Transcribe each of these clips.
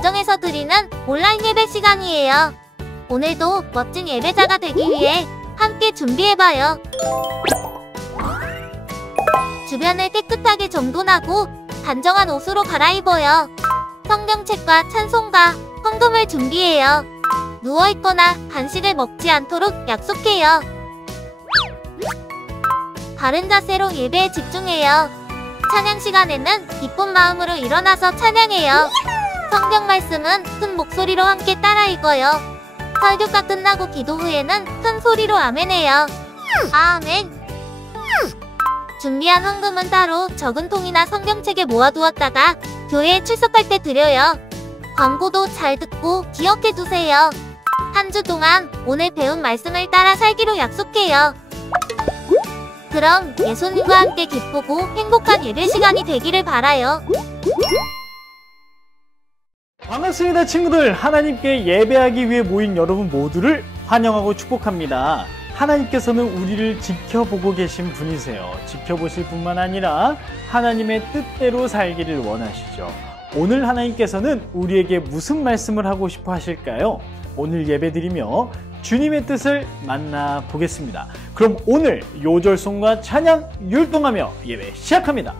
가정에서 드리는 온라인 예배 시간이에요. 오늘도 멋진 예배자가 되기 위해 함께 준비해봐요. 주변을 깨끗하게 정돈하고 단정한 옷으로 갈아입어요. 성경책과 찬송가, 헌금을 준비해요. 누워있거나 간식을 먹지 않도록 약속해요. 바른 자세로 예배에 집중해요. 찬양 시간에는 기쁜 마음으로 일어나서 찬양해요. 성경 말씀은 큰 목소리로 함께 따라 읽어요. 설교가 끝나고 기도 후에는 큰 소리로 아멘해요. 아멘. 준비한 헌금은 따로 적은 통이나 성경책에 모아두었다가 교회에 출석할 때 드려요. 광고도 잘 듣고 기억해두세요. 한 주 동안 오늘 배운 말씀을 따라 살기로 약속해요. 그럼 예수님과 함께 기쁘고 행복한 예배 시간이 되기를 바라요. 반갑습니다, 친구들. 하나님께 예배하기 위해 모인 여러분 모두를 환영하고 축복합니다. 하나님께서는 우리를 지켜보고 계신 분이세요. 지켜보실 뿐만 아니라 하나님의 뜻대로 살기를 원하시죠. 오늘 하나님께서는 우리에게 무슨 말씀을 하고 싶어 하실까요? 오늘 예배드리며 주님의 뜻을 만나보겠습니다. 그럼 오늘 요절송과 찬양 율동하며 예배 시작합니다.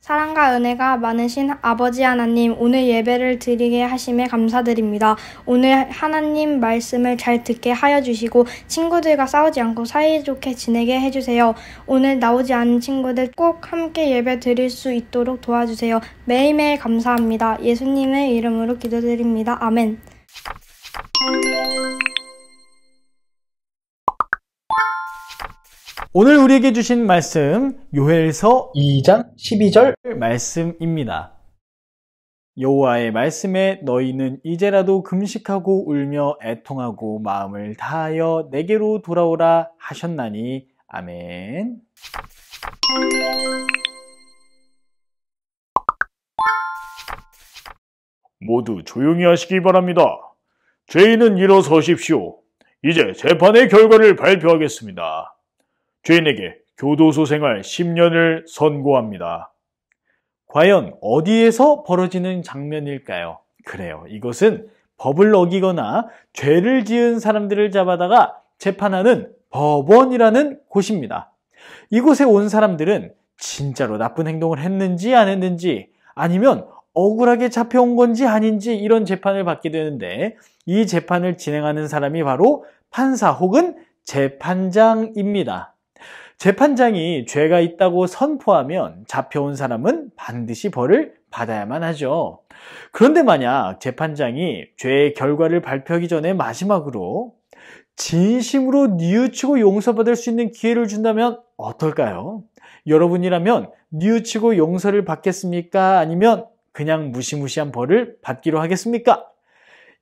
사랑과 은혜가 많으신 아버지 하나님, 오늘 예배를 드리게 하심에 감사드립니다. 오늘 하나님 말씀을 잘 듣게 하여 주시고 친구들과 싸우지 않고 사이좋게 지내게 해주세요. 오늘 나오지 않은 친구들 꼭 함께 예배 드릴 수 있도록 도와주세요. 매일매일 감사합니다. 예수님의 이름으로 기도드립니다. 아멘. 오늘 우리에게 주신 말씀 요엘서 2장 12절 말씀입니다. 여호와의 말씀에 너희는 이제라도 금식하고 울며 애통하고 마음을 다하여 내게로 돌아오라 하셨나니 아멘. 모두 조용히 하시기 바랍니다. 죄인은 일어서십시오. 이제 재판의 결과를 발표하겠습니다. 죄인에게 교도소 생활 10년을 선고합니다. 과연 어디에서 벌어지는 장면일까요? 그래요. 이것은 법을 어기거나 죄를 지은 사람들을 잡아다가 재판하는 법원이라는 곳입니다. 이곳에 온 사람들은 진짜로 나쁜 행동을 했는지 안 했는지 아니면 억울하게 잡혀온 건지 아닌지 이런 재판을 받게 되는데 이 재판을 진행하는 사람이 바로 판사 혹은 재판장입니다. 재판장이 죄가 있다고 선포하면 잡혀온 사람은 반드시 벌을 받아야만 하죠. 그런데 만약 재판장이 죄의 결과를 발표하기 전에 마지막으로 진심으로 뉘우치고 용서받을 수 있는 기회를 준다면 어떨까요? 여러분이라면 뉘우치고 용서를 받겠습니까? 아니면 그냥 무시무시한 벌을 받기로 하겠습니까?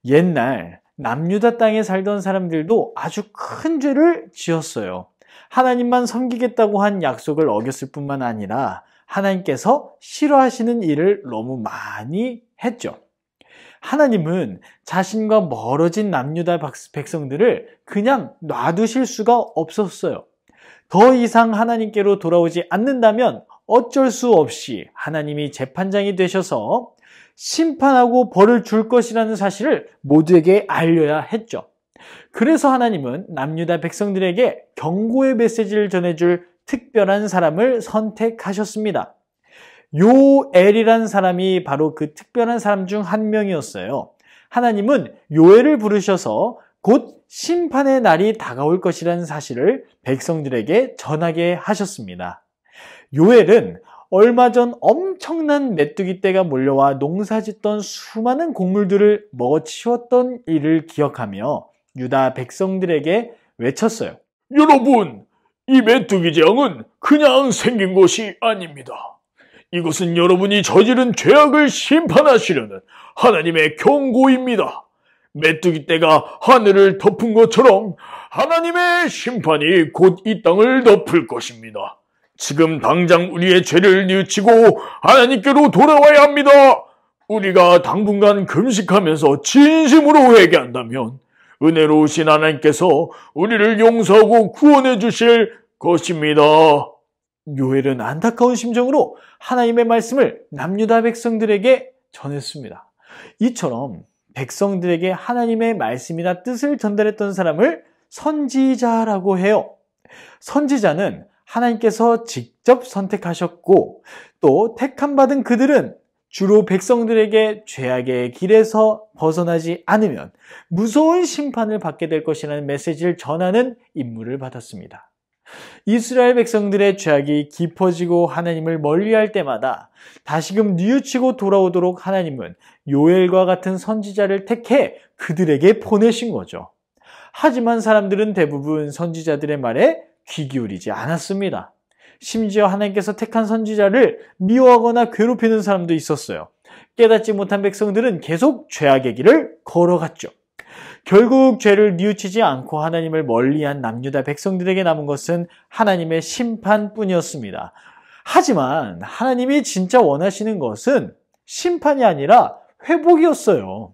옛날 남유다 땅에 살던 사람들도 아주 큰 죄를 지었어요. 하나님만 섬기겠다고 한 약속을 어겼을 뿐만 아니라 하나님께서 싫어하시는 일을 너무 많이 했죠. 하나님은 자신과 멀어진 남유다 백성들을 그냥 놔두실 수가 없었어요. 더 이상 하나님께로 돌아오지 않는다면 어쩔 수 없이 하나님이 재판장이 되셔서 심판하고 벌을 줄 것이라는 사실을 모두에게 알려야 했죠. 그래서 하나님은 남유다 백성들에게 경고의 메시지를 전해줄 특별한 사람을 선택하셨습니다. 요엘이란 사람이 바로 그 특별한 사람 중 한 명이었어요. 하나님은 요엘을 부르셔서 곧 심판의 날이 다가올 것이라는 사실을 백성들에게 전하게 하셨습니다. 요엘은 얼마 전 엄청난 메뚜기 떼가 몰려와 농사짓던 수많은 곡물들을 먹어치웠던 일을 기억하며 유다 백성들에게 외쳤어요. 여러분, 이 메뚜기 재앙은 그냥 생긴 것이 아닙니다. 이것은 여러분이 저지른 죄악을 심판하시려는 하나님의 경고입니다. 메뚜기 떼가 하늘을 덮은 것처럼 하나님의 심판이 곧 이 땅을 덮을 것입니다. 지금 당장 우리의 죄를 뉘우치고 하나님께로 돌아와야 합니다. 우리가 당분간 금식하면서 진심으로 회개한다면 은혜로우신 하나님께서 우리를 용서하고 구원해 주실 것입니다. 요엘은 안타까운 심정으로 하나님의 말씀을 남유다 백성들에게 전했습니다. 이처럼 백성들에게 하나님의 말씀이나 뜻을 전달했던 사람을 선지자라고 해요. 선지자는 하나님께서 직접 선택하셨고 또 택함받은 그들은 주로 백성들에게 죄악의 길에서 벗어나지 않으면 무서운 심판을 받게 될 것이라는 메시지를 전하는 임무를 받았습니다. 이스라엘 백성들의 죄악이 깊어지고 하나님을 멀리할 때마다 다시금 뉘우치고 돌아오도록 하나님은 요엘과 같은 선지자를 택해 그들에게 보내신 거죠. 하지만 사람들은 대부분 선지자들의 말에 귀 기울이지 않았습니다. 심지어 하나님께서 택한 선지자를 미워하거나 괴롭히는 사람도 있었어요. 깨닫지 못한 백성들은 계속 죄악의 길을 걸어갔죠. 결국 죄를 뉘우치지 않고 하나님을 멀리한 남유다 백성들에게 남은 것은 하나님의 심판뿐이었습니다. 하지만 하나님이 진짜 원하시는 것은 심판이 아니라 회복이었어요.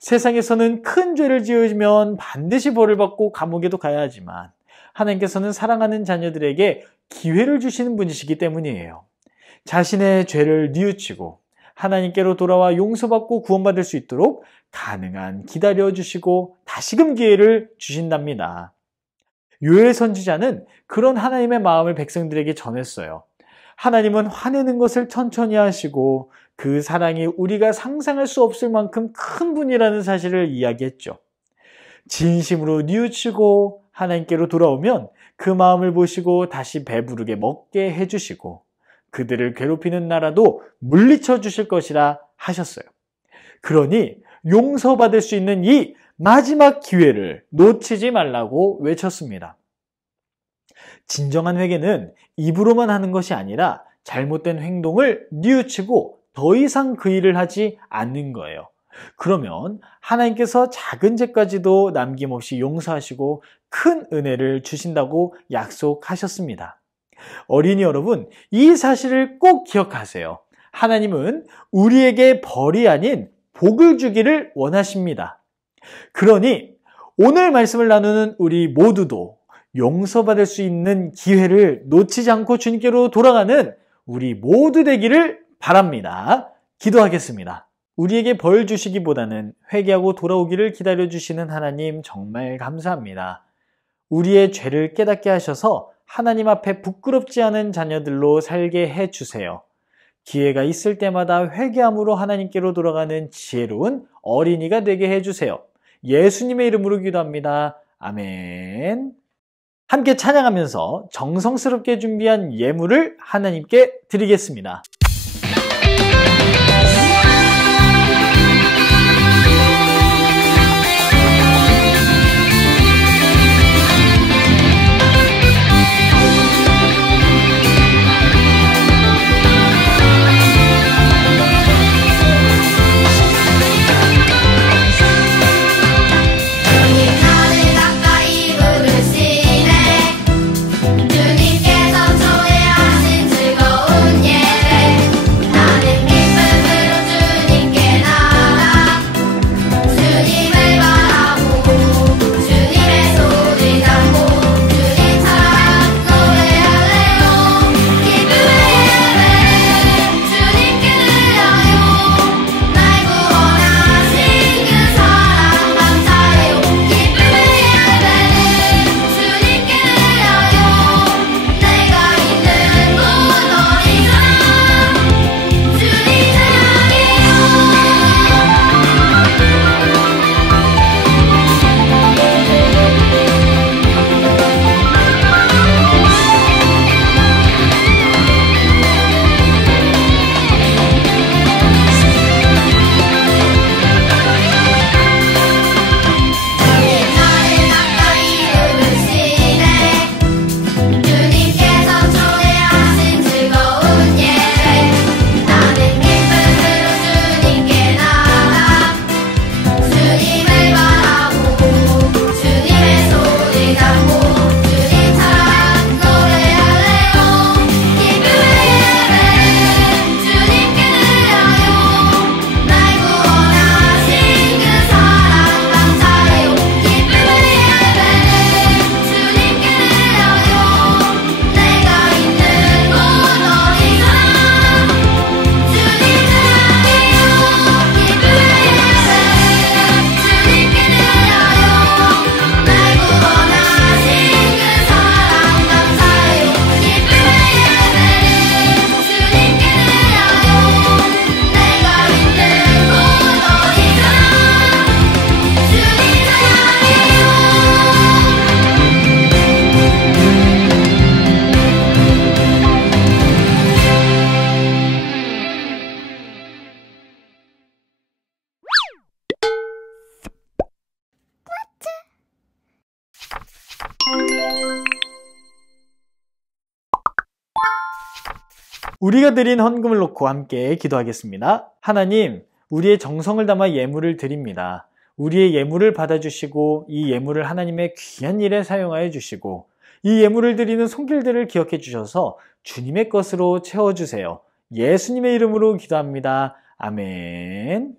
세상에서는 큰 죄를 지으면 반드시 벌을 받고 감옥에도 가야 하지만 하나님께서는 사랑하는 자녀들에게 기회를 주시는 분이시기 때문이에요. 자신의 죄를 뉘우치고 하나님께로 돌아와 용서받고 구원받을 수 있도록 가능한 기다려주시고 다시금 기회를 주신답니다. 요엘 선지자는 그런 하나님의 마음을 백성들에게 전했어요. 하나님은 화내는 것을 천천히 하시고 그 사랑이 우리가 상상할 수 없을 만큼 큰 분이라는 사실을 이야기했죠. 진심으로 뉘우치고 하나님께로 돌아오면 그 마음을 보시고 다시 배부르게 먹게 해주시고 그들을 괴롭히는 나라도 물리쳐 주실 것이라 하셨어요. 그러니 용서받을 수 있는 이 마지막 기회를 놓치지 말라고 외쳤습니다. 진정한 회개는 입으로만 하는 것이 아니라 잘못된 행동을 뉘우치고 더 이상 그 일을 하지 않는 거예요. 그러면 하나님께서 작은 죄까지도 남김없이 용서하시고 큰 은혜를 주신다고 약속하셨습니다. 어린이 여러분, 이 사실을 꼭 기억하세요. 하나님은 우리에게 벌이 아닌 복을 주기를 원하십니다. 그러니 오늘 말씀을 나누는 우리 모두도 용서받을 수 있는 기회를 놓치지 않고 주님께로 돌아가는 우리 모두 되기를 바랍니다. 기도하겠습니다. 우리에게 벌 주시기보다는 회개하고 돌아오기를 기다려주시는 하나님 정말 감사합니다. 우리의 죄를 깨닫게 하셔서 하나님 앞에 부끄럽지 않은 자녀들로 살게 해주세요. 기회가 있을 때마다 회개함으로 하나님께로 돌아가는 지혜로운 어린이가 되게 해주세요. 예수님의 이름으로 기도합니다. 아멘. 함께 찬양하면서 정성스럽게 준비한 예물을 하나님께 드리겠습니다. 우리가 드린 헌금을 놓고 함께 기도하겠습니다. 하나님, 우리의 정성을 담아 예물을 드립니다. 우리의 예물을 받아주시고 이 예물을 하나님의 귀한 일에 사용하여 주시고 이 예물을 드리는 손길들을 기억해 주셔서 주님의 것으로 채워주세요. 예수님의 이름으로 기도합니다. 아멘.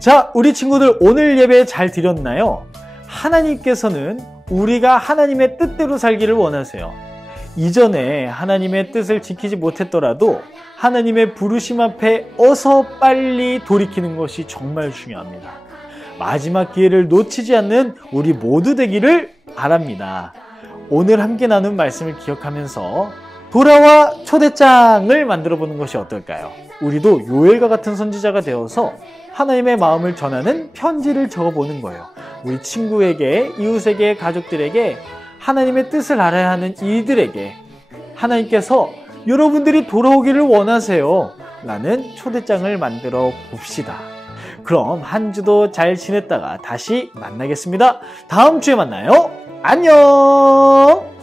자, 우리 친구들 오늘 예배 잘 드렸나요? 하나님께서는 우리가 하나님의 뜻대로 살기를 원하세요. 이전에 하나님의 뜻을 지키지 못했더라도 하나님의 부르심 앞에 어서 빨리 돌이키는 것이 정말 중요합니다. 마지막 기회를 놓치지 않는 우리 모두 되기를 바랍니다. 오늘 함께 나눈 말씀을 기억하면서 돌아와 초대장을 만들어 보는 것이 어떨까요? 우리도 요엘과 같은 선지자가 되어서 하나님의 마음을 전하는 편지를 적어보는 거예요. 우리 친구에게, 이웃에게, 가족들에게, 하나님의 뜻을 알아야 하는 이들에게 하나님께서 여러분들이 돌아오기를 원하세요 라는 초대장을 만들어 봅시다. 그럼 한 주도 잘 지냈다가 다시 만나겠습니다. 다음 주에 만나요. 안녕.